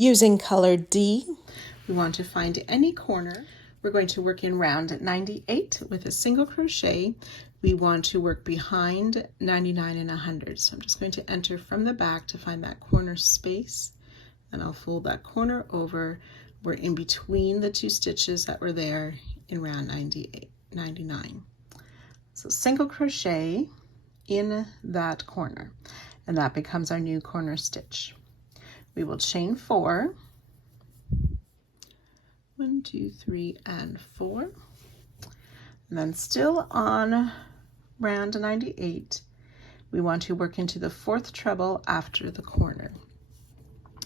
Using color D, we want to find any corner. We're going to work in round 98 with a single crochet. We want to work behind 99 and 100. So I'm just going to enter from the back to find that corner space, and I'll fold that corner over. We're in between the two stitches that were there in round 99. So single crochet in that corner, and that becomes our new corner stitch. We will chain 4, 1, 2, 3, and 4, and then still on round 98, we want to work into the 4th treble after the corner.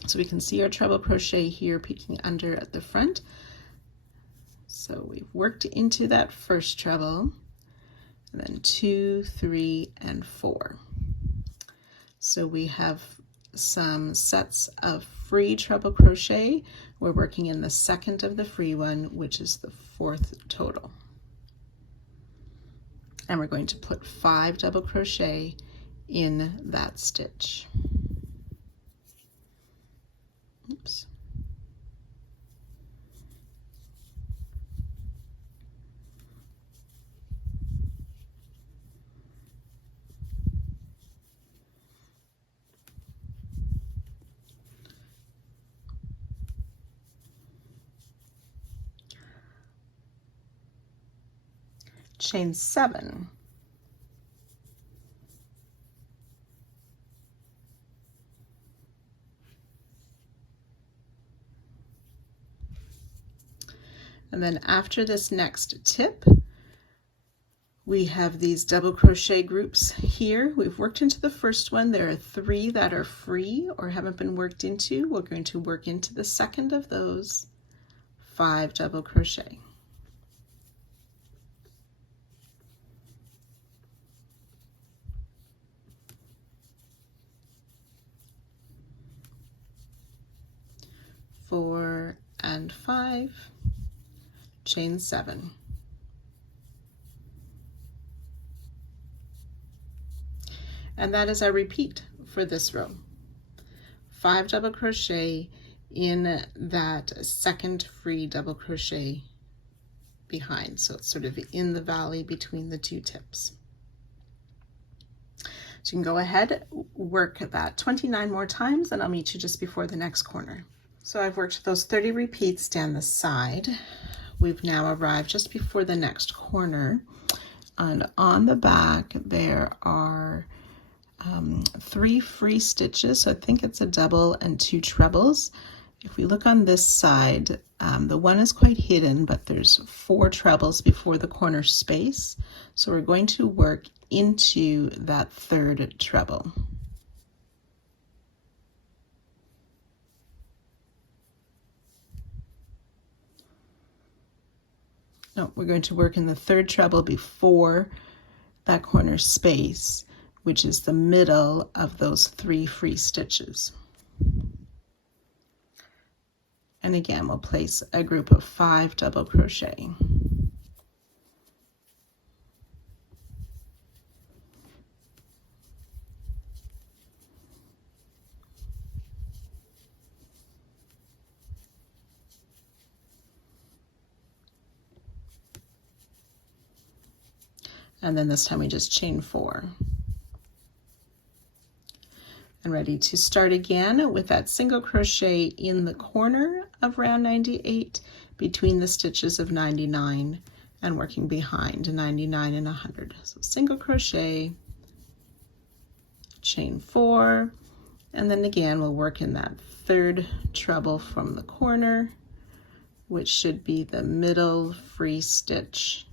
So we can see our treble crochet here peeking under at the front. So we've worked into that 1st treble, and then 2, 3, and 4. So we have some sets of free treble crochet. We're working in the 2nd of the free one, which is the 4th total. And we're going to put 5 double crochet in that stitch. Oops. Chain 7. And then after this next tip, we have these double crochet groups here. We've worked into the first one. There are 3 that are free or haven't been worked into. We're going to work into the 2nd of those, 5 double crochet. Four and 5, chain 7. And that is our repeat for this row. 5 double crochet in that 2nd free double crochet behind. So it's sort of in the valley between the 2 tips. So you can go ahead, work that 29 more times, and I'll meet you just before the next corner. So I've worked those 30 repeats down the side. We've now arrived just before the next corner, and on the back there are 3 free stitches. So I think it's a double and 2 trebles. If we look on this side, the one is quite hidden, but there's 4 trebles before the corner space. So we're going to work into that 3rd treble. No, we're going to work in the 3rd treble before that corner space, which is the middle of those 3 free stitches. And again, we'll place a group of 5 double crochet. And then this time we just chain 4. And ready to start again with that single crochet in the corner of round 98 between the stitches of 99 and working behind 99 and 100. So single crochet, chain 4, and then again we'll work in that 3rd treble from the corner, which should be the middle free stitch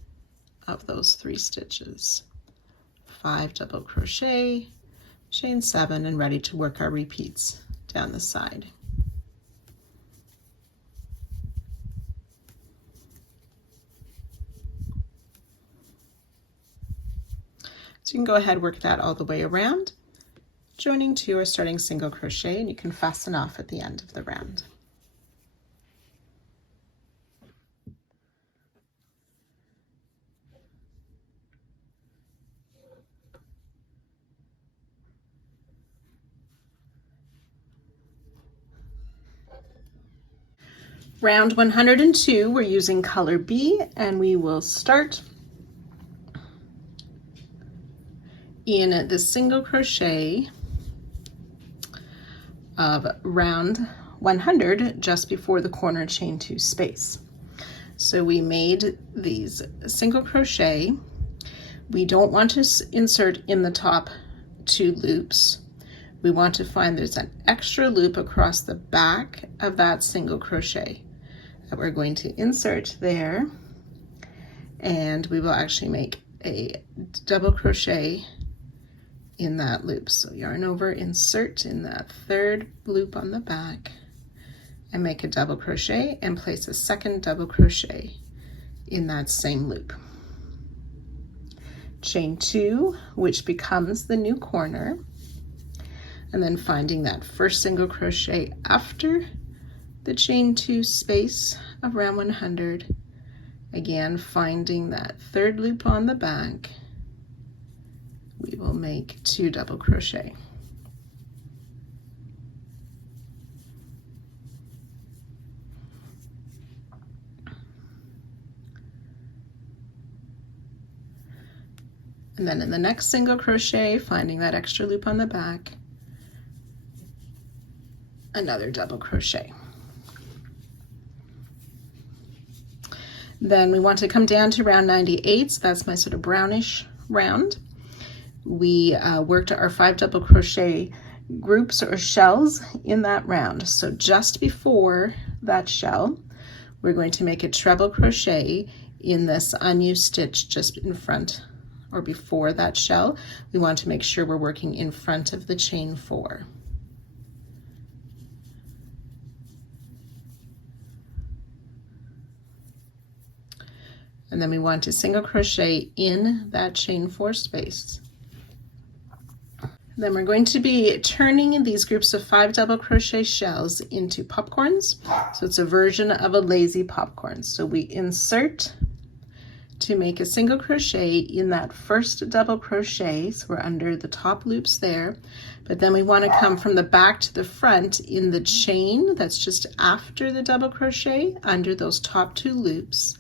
of those 3 stitches. 5 double crochet, chain 7, and ready to work our repeats down the side. So you can go ahead, work that all the way around, joining 2 or starting single crochet, and you can fasten off at the end of the round. Round 102, we're using color B, and we will start in the single crochet of round 100 just before the corner chain 2 space. So we made these single crochet. We don't want to insert in the top 2 loops. We want to find there's an extra loop across the back of that single crochet that we're going to insert there, and we will actually make a double crochet in that loop. So yarn over, insert in that 3rd loop on the back, and make a double crochet and place a 2nd double crochet in that same loop. Chain 2, which becomes the new corner, and then finding that 1st single crochet after the chain 2 space of round 100, again finding that 3rd loop on the back, we will make 2 double crochet. And then in the next single crochet, finding that extra loop on the back, another double crochet. Then we want to come down to round 98, so that's my sort of brownish round. We worked our 5 double crochet groups or shells in that round. So just before that shell, we're going to make a treble crochet in this unused stitch just in front or before that shell. We want to make sure we're working in front of the chain 4. And then we want to single crochet in that chain 4 space. Then we're going to be turning these groups of 5 double crochet shells into popcorns. So it's a version of a lazy popcorn. So we insert to make a single crochet in that 1st double crochet. So we're under the top loops there, but then we want to come from the back to the front in the chain that's just after the double crochet under those top 2 loops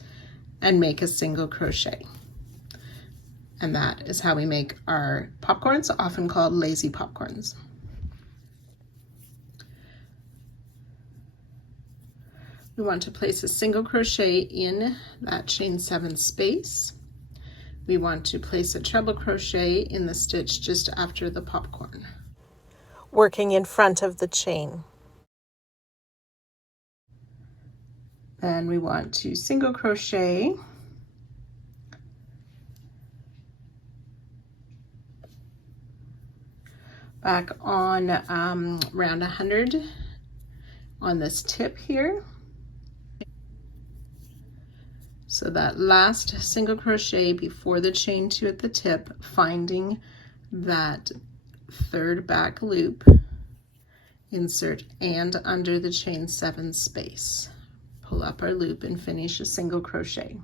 and make a single crochet. And that is how we make our popcorns, often called lazy popcorns. We want to place a single crochet in that chain 7 space. We want to place a treble crochet in the stitch just after the popcorn, working in front of the chain. Then we want to single crochet back on round 100 on this tip here. So that last single crochet before the chain 2 at the tip, finding that 3rd back loop, insert and under the chain 7 space. Pull up our loop and finish a single crochet.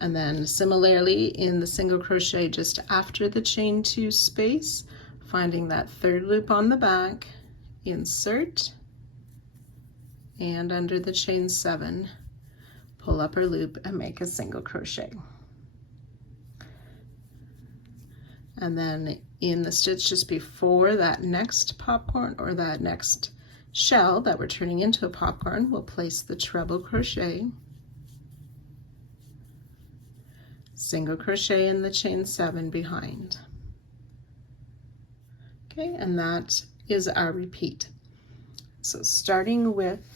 And then similarly in the single crochet just after the chain 2 space, finding that 3rd loop on the back, insert, and under the chain 7, pull up our loop and make a single crochet. And then in the stitch just before that next popcorn or that next shell that we're turning into a popcorn, we'll place the treble crochet, single crochet in the chain 7 behind. Okay, and that is our repeat. So starting with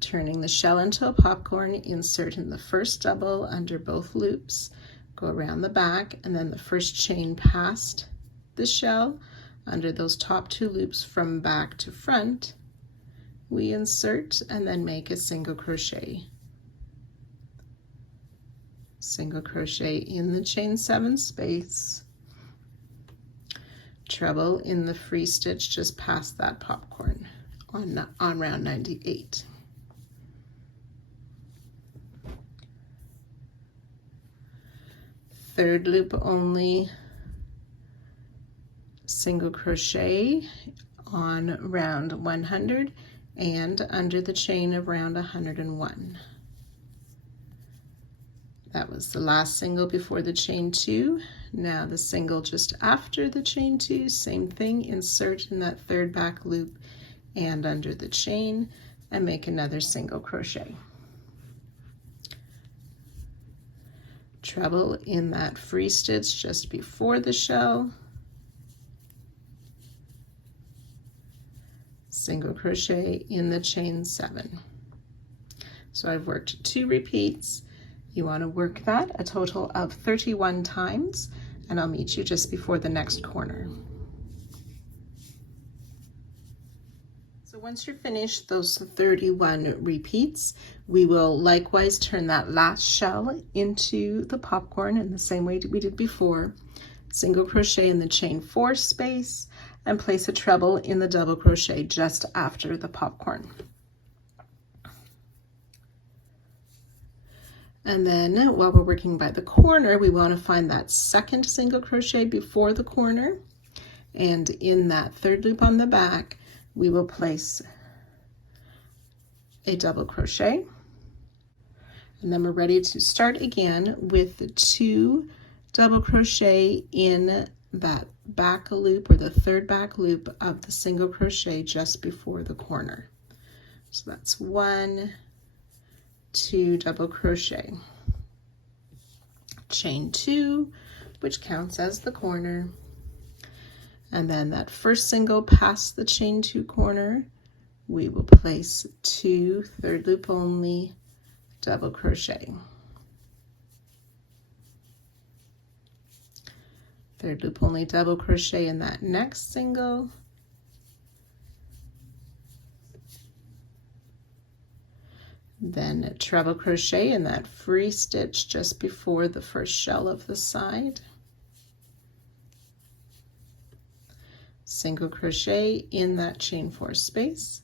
turning the shell into a popcorn, insert in the 1st double under both loops, go around the back, and then the 1st chain past the shell under those top 2 loops from back to front, we insert and then make a single crochet. Single crochet in the chain 7 space, treble in the free stitch just past that popcorn on round 98. Third loop only, single crochet on round 100 and under the chain of round 101. That was the last single before the chain 2. Now the single just after the chain 2, same thing, insert in that third back loop and under the chain and make another single crochet. Treble in that free stitch just before the shell, single crochet in the chain 7. So I've worked 2 repeats. You want to work that a total of 31 times, and I'll meet you just before the next corner. So once you're finished those 31 repeats, we will likewise turn that last shell into the popcorn in the same way we did before. Single crochet in the chain 4 space and place a treble in the double crochet just after the popcorn. And then while we're working by the corner, we want to find that second single crochet before the corner, and in that third loop on the back we will place a double crochet, and then we're ready to start again with the 2 double crochet in that back loop or the third back loop of the single crochet just before the corner. So that's 1, 2 double crochet, chain 2, which counts as the corner, and then that first single past the chain 2 corner, we will place 2 third loop only double crochet, third loop only double crochet in that next single, then a treble crochet in that free stitch just before the first shell of the side, single crochet in that chain 4 space,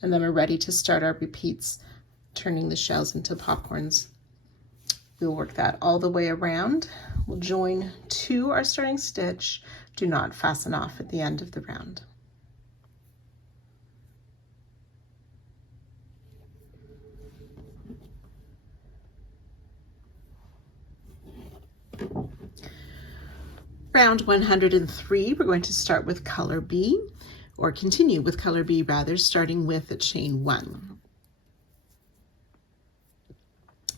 and then we're ready to start our repeats, turning the shells into popcorns. We'll work that all the way around. We'll join to our starting stitch. Do not fasten off at the end of the round. Round 103, we're going to start with color B, or continue with color B rather, starting with a chain 1.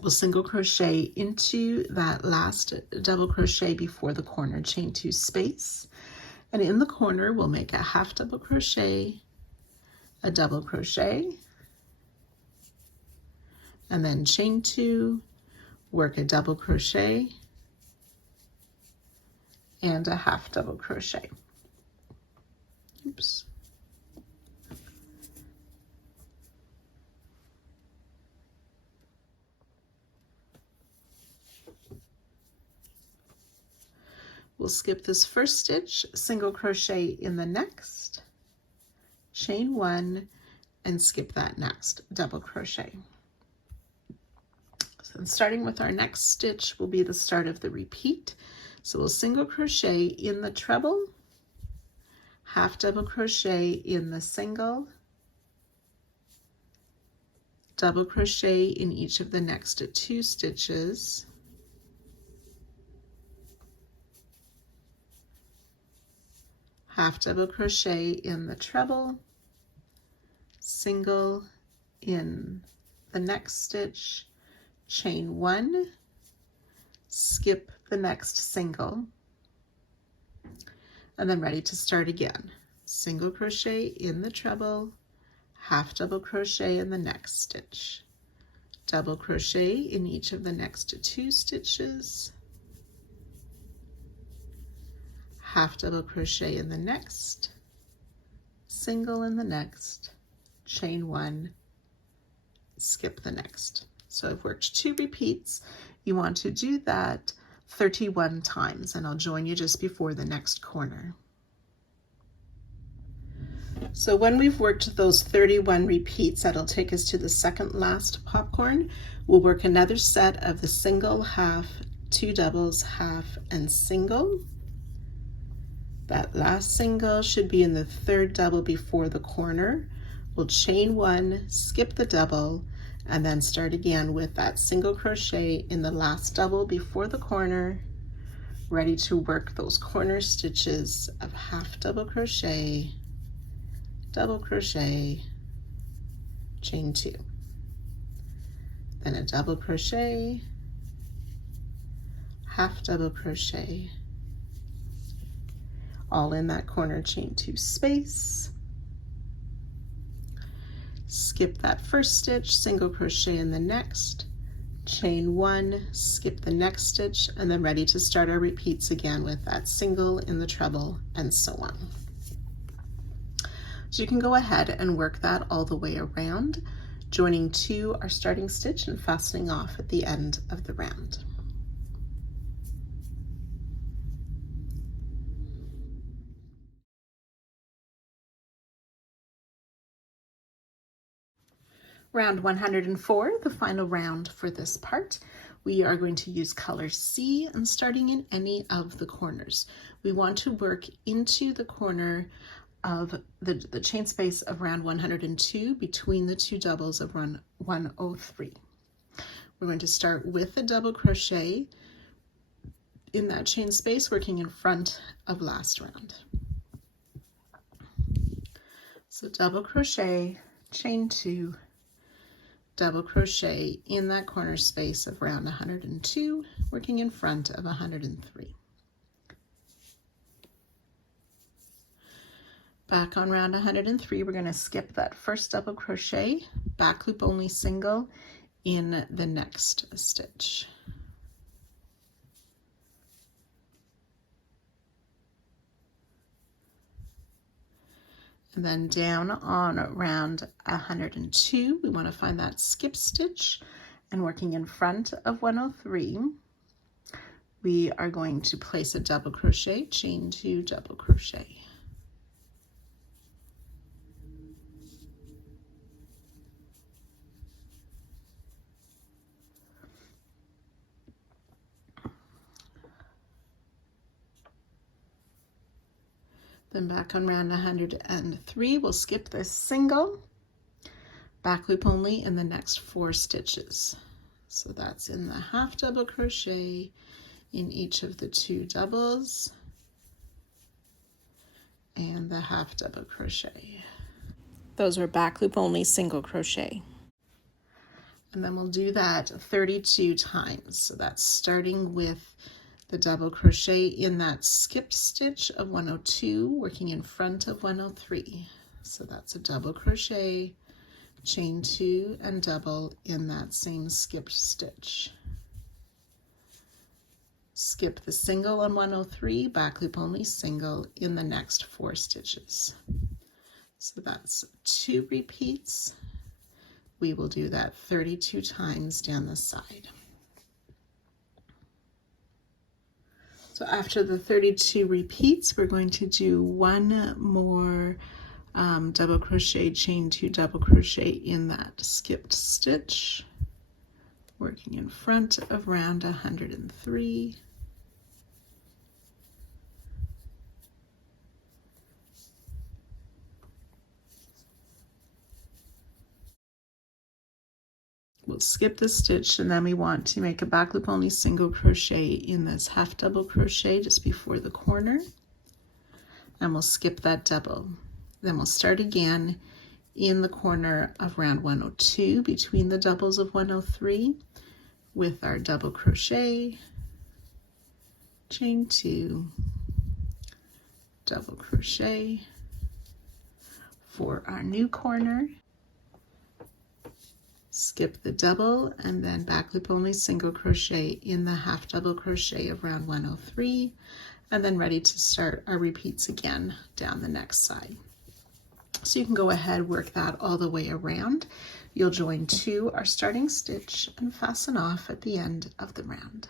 We'll single crochet into that last double crochet before the corner, chain 2 space, and in the corner we'll make a half double crochet, a double crochet, and then chain 2, work a double crochet, and a half double crochet. Oops. We'll skip this first stitch, single crochet in the next, chain 1, and skip that next double crochet. So starting with our next stitch will be the start of the repeat. So we'll single crochet in the treble, half double crochet in the single, double crochet in each of the next 2 stitches, half double crochet in the treble, single in the next stitch, chain 1, skip the next single, and then ready to start again. Single crochet in the treble, half double crochet in the next stitch, double crochet in each of the next 2 stitches, half double crochet in the next, single in the next, chain 1, skip the next. So I've worked 2 repeats. You want to do that 31 times, and I'll join you just before the next corner. So when we've worked those 31 repeats, that'll take us to the second last popcorn. We'll work another set of the single, half, 2 doubles, half, and single. That last single should be in the third double before the corner. We'll chain one, skip the double, and then start again with that single crochet in the last double before the corner, ready to work those corner stitches of half double crochet, chain two, then a double crochet, half double crochet, all in that corner chain two space. Skip that first stitch, single crochet in the next, chain one, skip the next stitch, and then ready to start our repeats again with that single in the treble, and so on. So you can go ahead and work that all the way around, joining to our starting stitch and fastening off at the end of the round. Round 104, the final round for this part. We are going to use color C and starting in any of the corners. We want to work into the corner of the chain space of round 102 between the two doubles of round 103. We're going to start with a double crochet in that chain space, working in front of last round. So double crochet, chain two, double crochet in that corner space of round 102, working in front of 103. Back on round 103, we're going to skip that first double crochet, back loop only single in the next stitch. And then down on round 102, we want to find that skip stitch, and working in front of 103, we are going to place a double crochet, chain two, double crochet. Then back on round 103, we'll skip this single, back loop only in the next 4 stitches. So that's in the half double crochet in each of the 2 doubles and the half double crochet. Those are back loop only single crochet. And then we'll do that 32 times. So that's starting with the double crochet in that skip stitch of 102, working in front of 103. So that's a double crochet, chain two, and double in that same skip stitch. Skip the single on 103, back loop only single in the next 4 stitches. So that's 2 repeats. We will do that 32 times down the side. So after the 32 repeats, we're going to do 1 more double crochet, chain 2, double crochet in that skipped stitch, working in front of round 103. We'll skip the stitch, and then we want to make a back loop only single crochet in this half double crochet just before the corner, and we'll skip that double. Then we'll start again in the corner of round 102 between the doubles of 103 with our double crochet, chain 2, double crochet for our new corner. Skip the double and then back loop only single crochet in the half double crochet of round 103, and then ready to start our repeats again down the next side. So you can go ahead, work that all the way around. You'll join to our starting stitch and fasten off at the end of the round.